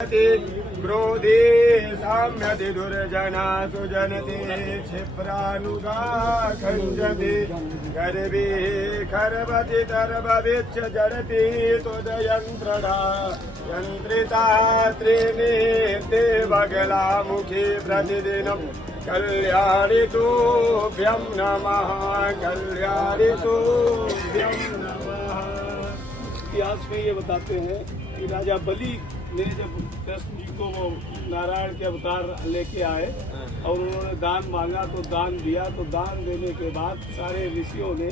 क्रोधे साम्यति दुर्जना सुजनते क्षिप्रानुगा खञ्जति गर्भे खर्वति दर्भविच्च जडति तुदयन्त्रणा यन्त्रिता त्रिनेत्रे बगलामुखी प्रतिदिनं कल्याणि तुभ्यं नमः कल्याणि तुभ्यं नमः। इतिहास में ये बताते हैं कि राजा बलि ने जब कृष्ण जी को वो नारायण के अवतार लेके आए और उन्होंने दान मांगा तो दान दिया, तो दान देने के बाद सारे ऋषियों ने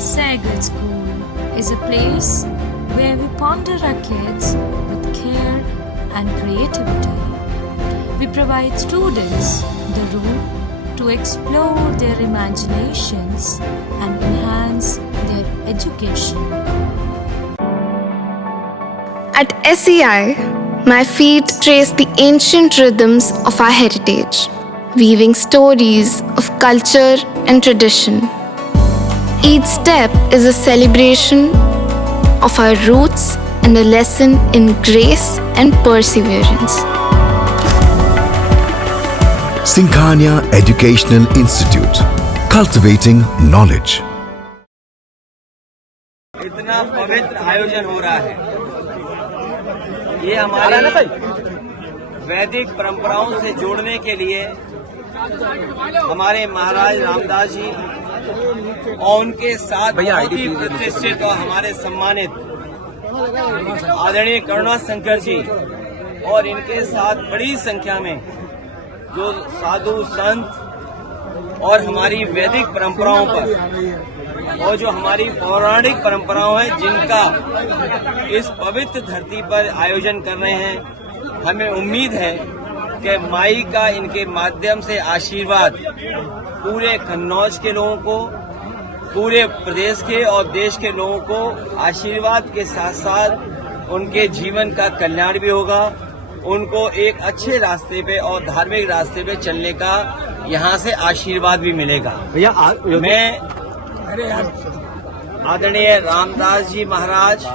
Sagan School is a place where we ponder our kids with care and creativity. We provide students the room to explore their imaginations and enhance their education. At SEI, my feet trace the ancient rhythms of our heritage, weaving stories of culture and tradition. Each step is a celebration of our roots and a lesson in grace and perseverance. Singhania Educational Institute, cultivating knowledge. इतना पवित्र आयोजन हो रहा है, ये हमारे वैदिक परंपराओं से जोड़ने के लिए हमारे महाराज रामदास जी और उनके साथ बहुत ही प्रतिष्ठित और हमारे सम्मानित आदरणीय करुणाशंकर जी और इनके साथ बड़ी संख्या में जो साधु संत और हमारी वैदिक परंपराओं पर और जो हमारी पौराणिक परंपराओं हैं जिनका इस पवित्र धरती पर आयोजन कर रहे हैं, हमें उम्मीद है कि माई का इनके माध्यम से आशीर्वाद पूरे कन्नौज के लोगों को, पूरे प्रदेश के और देश के लोगों को आशीर्वाद के साथ साथ उनके जीवन का कल्याण भी होगा, उनको एक अच्छे रास्ते पे और धार्मिक रास्ते पे चलने का यहाँ से आशीर्वाद भी मिलेगा। मैं आदरणीय रामदास जी महाराज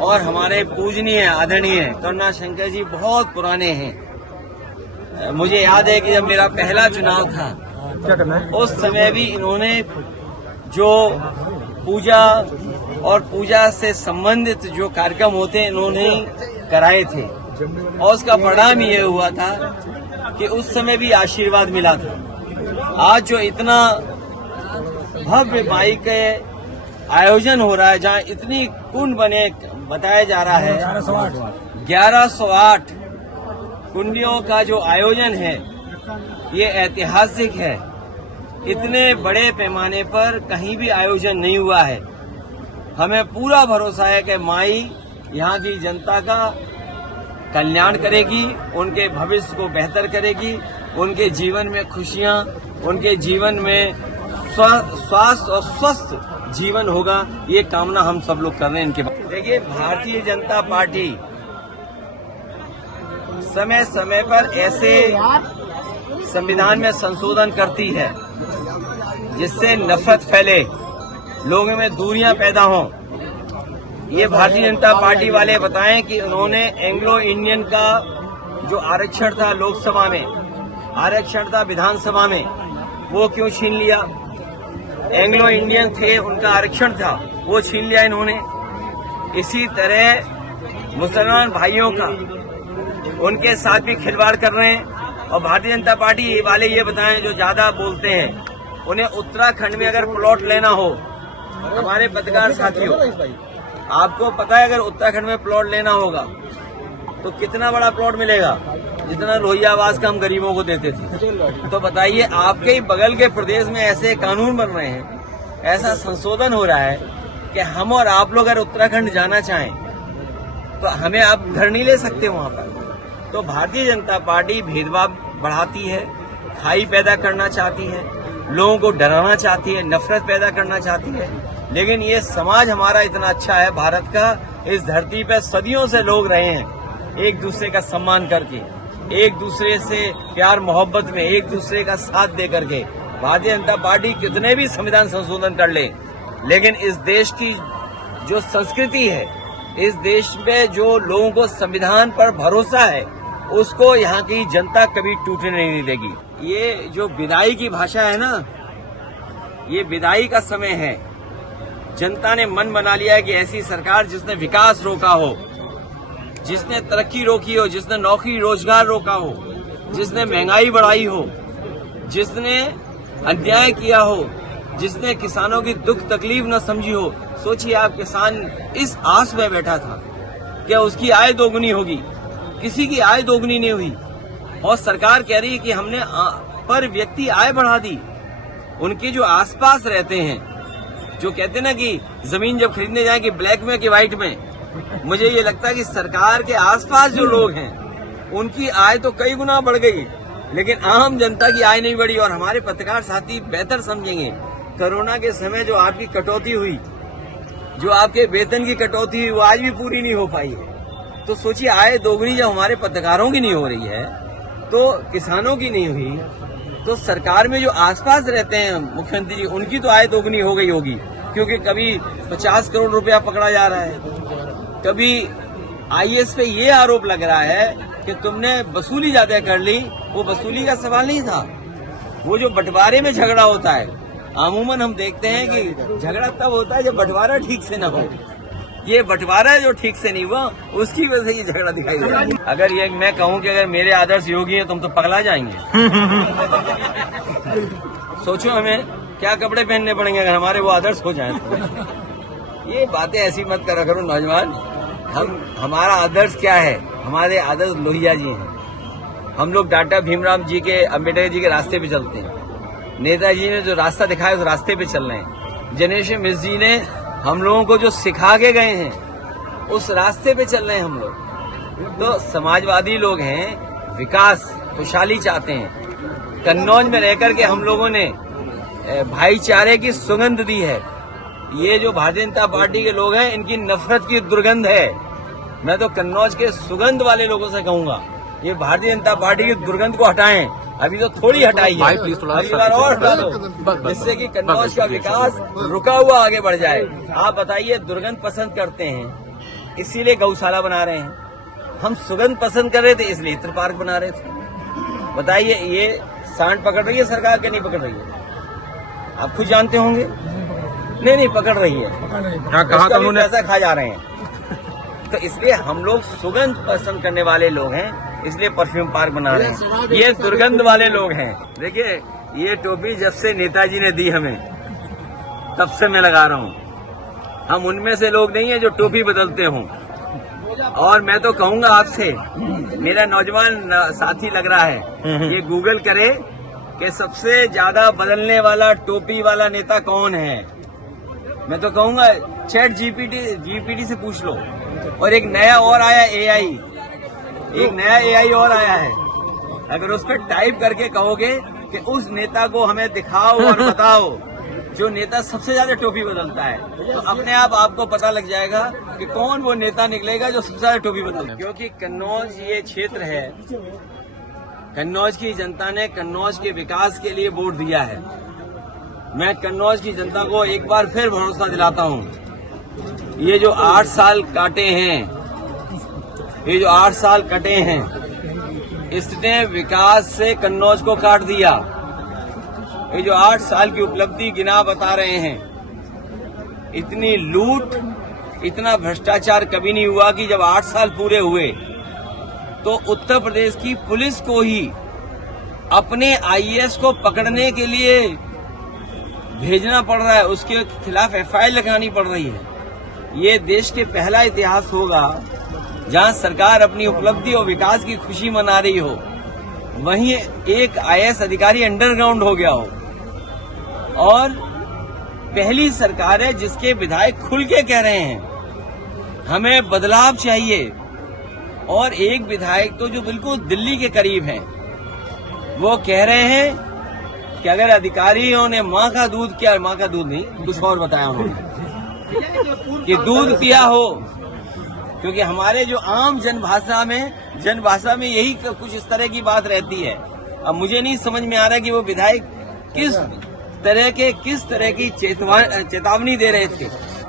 और हमारे पूजनीय आदरणीय करुणाशंकर जी बहुत पुराने हैं। मुझे याद है कि जब मेरा पहला चुनाव था उस समय भी इन्होंने जो पूजा और पूजा से संबंधित जो कार्यक्रम होते हैं इन्होंने कराए थे और उसका परिणाम ये हुआ था कि उस समय भी आशीर्वाद मिला था। आज जो इतना भव्य माई के आयोजन हो रहा है, जहाँ इतनी कुंड बने बताया जा रहा है, 1108 कुंडियों का जो आयोजन है ये ऐतिहासिक है। इतने बड़े पैमाने पर कहीं भी आयोजन नहीं हुआ है। हमें पूरा भरोसा है कि माई यहाँ की जनता का कल्याण करेगी, उनके भविष्य को बेहतर करेगी, उनके जीवन में खुशियाँ, उनके जीवन में स्वास्थ्य और स्वस्थ जीवन होगा, ये कामना हम सब लोग कर रहे हैं इनके। देखिए, भारतीय जनता पार्टी समय समय पर ऐसे संविधान में संशोधन करती है जिससे नफरत फैले, लोगों में दूरियां पैदा हों। ये भारतीय जनता पार्टी वाले बताएं कि उन्होंने एंग्लो इंडियन का जो आरक्षण था लोकसभा में, आरक्षण था विधानसभा में, वो क्यों छीन लिया? एंग्लो इंडियन थे, उनका आरक्षण था, वो छीन लिया इन्होंने। इसी तरह मुसलमान भाइयों का उनके साथ भी खिलवाड़ कर रहे हैं। और भारतीय जनता पार्टी वाले ये बताएं जो ज्यादा बोलते हैं, उन्हें उत्तराखंड में अगर प्लॉट लेना हो, हमारे पत्रकार साथियों आपको पता है अगर उत्तराखंड में प्लॉट लेना होगा तो कितना बड़ा प्लॉट मिलेगा, जितना लोहिया आवास का हम गरीबों को देते थे। तो बताइए, आपके ही बगल के प्रदेश में ऐसे कानून बन रहे हैं, ऐसा संशोधन हो रहा है कि हम और आप लोग अगर उत्तराखंड जाना चाहें तो हमें आप घर नहीं ले सकते वहां पर। तो भारतीय जनता पार्टी भेदभाव बढ़ाती है, खाई पैदा करना चाहती है, लोगों को डराना चाहती है, नफरत पैदा करना चाहती है। लेकिन ये समाज हमारा इतना अच्छा है भारत का, इस धरती पे सदियों से लोग रहे हैं एक दूसरे का सम्मान करके, एक दूसरे से प्यार मोहब्बत में, एक दूसरे का साथ दे करके। भारतीय जनता पार्टी कितने भी संविधान संशोधन कर ले, लेकिन इस देश की जो संस्कृति है, इस देश में जो लोगों को संविधान पर भरोसा है, उसको यहाँ की जनता कभी टूटने नहीं देगी। ये जो विदाई की भाषा है ना, ये विदाई का समय है। जनता ने मन बना लिया है कि ऐसी सरकार जिसने विकास रोका हो, जिसने तरक्की रोकी हो, जिसने नौकरी रोजगार रोका हो, जिसने महंगाई बढ़ाई हो, जिसने अन्याय किया हो, जिसने किसानों की दुख तकलीफ न समझी हो। सोचिए आप, किसान इस आस में बैठा था क्या उसकी आय दोगुनी होगी, किसी की आय दोगुनी नहीं हुई, और सरकार कह रही है कि हमने पर व्यक्ति आय बढ़ा दी। उनके जो आसपास रहते हैं, जो कहते हैं ना कि जमीन जब खरीदने जाए कि ब्लैक में कि व्हाइट में, मुझे ये लगता है कि सरकार के आसपास जो लोग हैं उनकी आय तो कई गुना बढ़ गई, लेकिन आम जनता की आय नहीं बढ़ी। और हमारे पत्रकार साथी बेहतर समझेंगे, कोरोना के समय जो आपकी कटौती हुई, जो आपके वेतन की कटौती हुई, वो आज भी पूरी नहीं हो पाई है। तो सोचिए, आय दोगुनी जब हमारे पत्रकारों की नहीं हो रही है, तो किसानों की नहीं हुई, तो सरकार में जो आसपास रहते हैं मुख्यमंत्री जी, उनकी तो आय दोगुनी हो गई होगी। क्योंकि कभी 50 करोड़ रुपया पकड़ा जा रहा है, कभी आईएएस पे ये आरोप लग रहा है कि तुमने वसूली ज्यादा कर ली। वो वसूली का सवाल नहीं था, वो जो बंटवारे में झगड़ा होता है, अमूमन हम देखते हैं कि झगड़ा तब होता है जब बंटवारा ठीक से न हो। ये बंटवारा जो ठीक से नहीं हुआ, उसकी वजह से ये झगड़ा दिखाई दे रहा है। अगर ये मैं कहूँ कि अगर मेरे आदर्श योगी हैं, तुम तो पगला जाएंगे। सोचो हमें क्या कपड़े पहनने पड़ेंगे अगर हमारे वो आदर्श हो जाएं तो। ये बातें ऐसी मत करा करो नौजवान। हमारा आदर्श क्या है? हमारे आदर्श लोहिया जी हैं। हम लोग डॉक्टर भीमराव जी के, अम्बेडकर जी के रास्ते पे चलते हैं। नेताजी ने जो रास्ता दिखाया उस रास्ते पे चल रहे हैं। जनेश्वर मिश्र जी ने हम लोगों को जो सिखा के गए हैं, उस रास्ते पे चल रहे हैं हम लोग। तो समाजवादी लोग हैं, विकास खुशहाली चाहते हैं। कन्नौज में रहकर के हम लोगों ने भाईचारे की सुगंध दी है। ये जो भारतीय जनता पार्टी के लोग हैं, इनकी नफरत की दुर्गंध है। मैं तो कन्नौज के सुगंध वाले लोगों से कहूंगा, ये भारतीय जनता पार्टी की दुर्गंध को हटाएं। अभी तो थोड़ी हटाई है, अगली बार और हटा दो, जिससे कि कन्नौज का विकास रुका हुआ आगे बढ़ जाए। आप बताइए, दुर्गंध पसंद करते हैं इसीलिए गौशाला बना रहे हैं, हम सुगंध पसंद कर रहे थे इसलिए इत्र पार्क बना रहे थे। बताइए, ये सांड पकड़ रही है सरकार के नहीं पकड़ रही है? आप खुद जानते होंगे। नहीं पकड़ रही है, कहाँ कानून पैसा खा जा रहे हैं। तो इसलिए हम लोग सुगंध पसंद करने वाले लोग हैं, इसलिए परफ्यूम पार्क बना रहे हैं। ये दुर्गंध वाले लोग हैं। देखिए, ये टोपी जब से नेताजी ने दी हमें, तब से मैं लगा रहा हूँ। हम उनमें से लोग नहीं है जो टोपी बदलते हों। और मैं तो कहूंगा आपसे, मेरा नौजवान साथी लग रहा है, ये गूगल करे कि सबसे ज्यादा बदलने वाला टोपी वाला नेता कौन है। मैं तो कहूंगा चैट जीपीटी से पूछ लो। और एक नया और आया एआई, एक नया एआई और आया है। अगर उस पर टाइप करके कहोगे कि उस नेता को हमें दिखाओ और बताओ जो नेता सबसे ज्यादा टोपी बदलता है, तो अपने आप आपको पता लग जाएगा कि कौन वो नेता निकलेगा जो सबसे ज्यादा टोपी बदलता है। क्योंकि कन्नौज ये क्षेत्र है, कन्नौज की जनता ने कन्नौज के विकास के लिए वोट दिया है। मैं कन्नौज की जनता को एक बार फिर भरोसा दिलाता हूँ, ये जो 8 साल काटे हैं, ये जो 8 साल कटे हैं, इसने विकास से कन्नौज को काट दिया। ये जो 8 साल की उपलब्धि गिना बता रहे हैं, इतनी लूट, इतना भ्रष्टाचार कभी नहीं हुआ कि जब 8 साल पूरे हुए तो उत्तर प्रदेश की पुलिस को ही अपने आईएएस को पकड़ने के लिए भेजना पड़ रहा है, उसके खिलाफ एफआईआर लगानी पड़ रही है। ये देश के पहला इतिहास होगा जहां सरकार अपनी उपलब्धि और विकास की खुशी मना रही हो, वहीं एक आईएएस अधिकारी अंडरग्राउंड हो गया हो। और पहली सरकार है जिसके विधायक खुल के कह रहे हैं हमें बदलाव चाहिए। और एक विधायक तो जो बिल्कुल दिल्ली के करीब हैं, वो कह रहे हैं कि अगर अधिकारियों ने माँ का दूध, क्या माँ का दूध नहीं कुछ और बताया उन्होंने, कि दूध पिया हो, क्योंकि हमारे जो आम जनभाषा में यही कुछ इस तरह की बात रहती है। अब मुझे नहीं समझ में आ रहा कि वो विधायक किस तरह की चेतावनी दे रहे थे।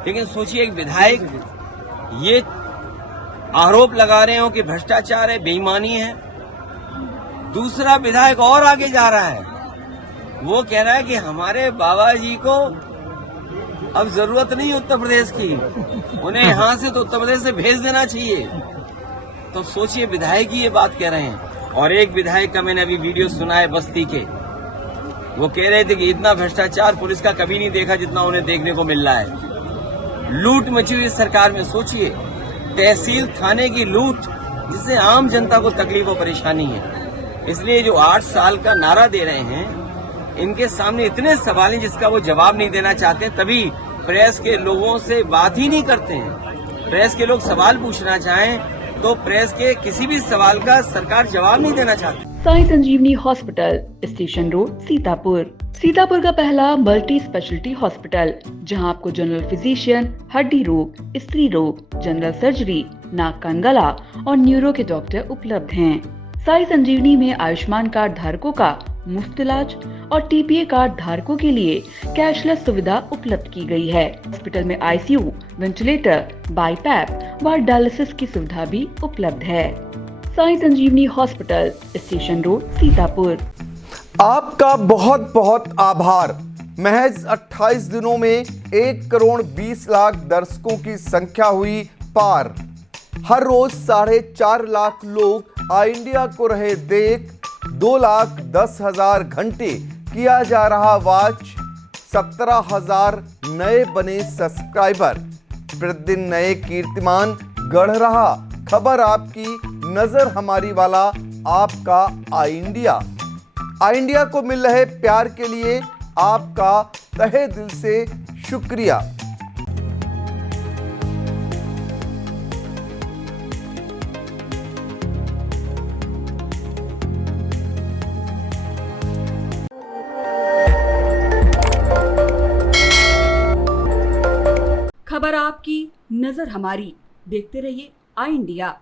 लेकिन सोचिए, एक विधायक ये आरोप लगा रहे हो कि भ्रष्टाचार है, बेईमानी है। दूसरा विधायक और आगे जा रहा है, वो कह रहा है कि हमारे बाबा जी को अब जरूरत नहीं उत्तर प्रदेश की, उन्हें यहां से तो उत्तर प्रदेश से भेज देना चाहिए। तो सोचिए, विधायक ही ये बात कह रहे हैं। और एक विधायक का मैंने अभी वीडियो सुना है बस्ती के, वो कह रहे थे कि इतना भ्रष्टाचार पुलिस का कभी नहीं देखा जितना उन्हें देखने को मिल रहा है। लूट मची हुई सरकार में, सोचिए, तहसील थाने की लूट, जिससे आम जनता को तकलीफ और परेशानी है। इसलिए जो 8 साल का नारा दे रहे हैं, इनके सामने इतने सवाल हैं जिसका वो जवाब नहीं देना चाहते, तभी प्रेस के लोगों से बात ही नहीं करते हैं। प्रेस के लोग सवाल पूछना चाहें तो प्रेस के किसी भी सवाल का सरकार जवाब नहीं देना चाहती। साई संजीवनी हॉस्पिटल, स्टेशन रोड, सीतापुर का पहला मल्टी स्पेशलिटी हॉस्पिटल, जहां आपको जनरल फिजिशियन, हड्डी रोग, स्त्री रोग, जनरल सर्जरी, नाक कान गला और न्यूरो के डॉक्टर उपलब्ध हैं। साई संजीवनी में आयुष्मान कार्ड धारकों का मुफ्त इलाज और TPA कार्ड धारकों के लिए कैशलेस सुविधा उपलब्ध की गई है। हॉस्पिटल में ICU, वेंटिलेटर, बाईपैप व डायलिसिस की सुविधा भी उपलब्ध है। साई संजीवनी हॉस्पिटल, स्टेशन रोड, सीतापुर। आपका बहुत बहुत आभार। महज 28 दिनों में 1 करोड़ 20 लाख दर्शकों की संख्या हुई पार। हर रोज 4.5 लाख लोग आई इंडिया को रहे देख। 2,10,000 घंटे किया जा रहा वॉच। 17,000 नए बने सब्सक्राइबर। प्रतिदिन नए कीर्तिमान गढ़ रहा। खबर आपकी, नजर हमारी वाला आपका आई इंडिया। आई इंडिया को मिल रहे प्यार के लिए आपका तहे दिल से शुक्रिया। खबर आपकी, नजर हमारी। देखते रहिए आई इंडिया।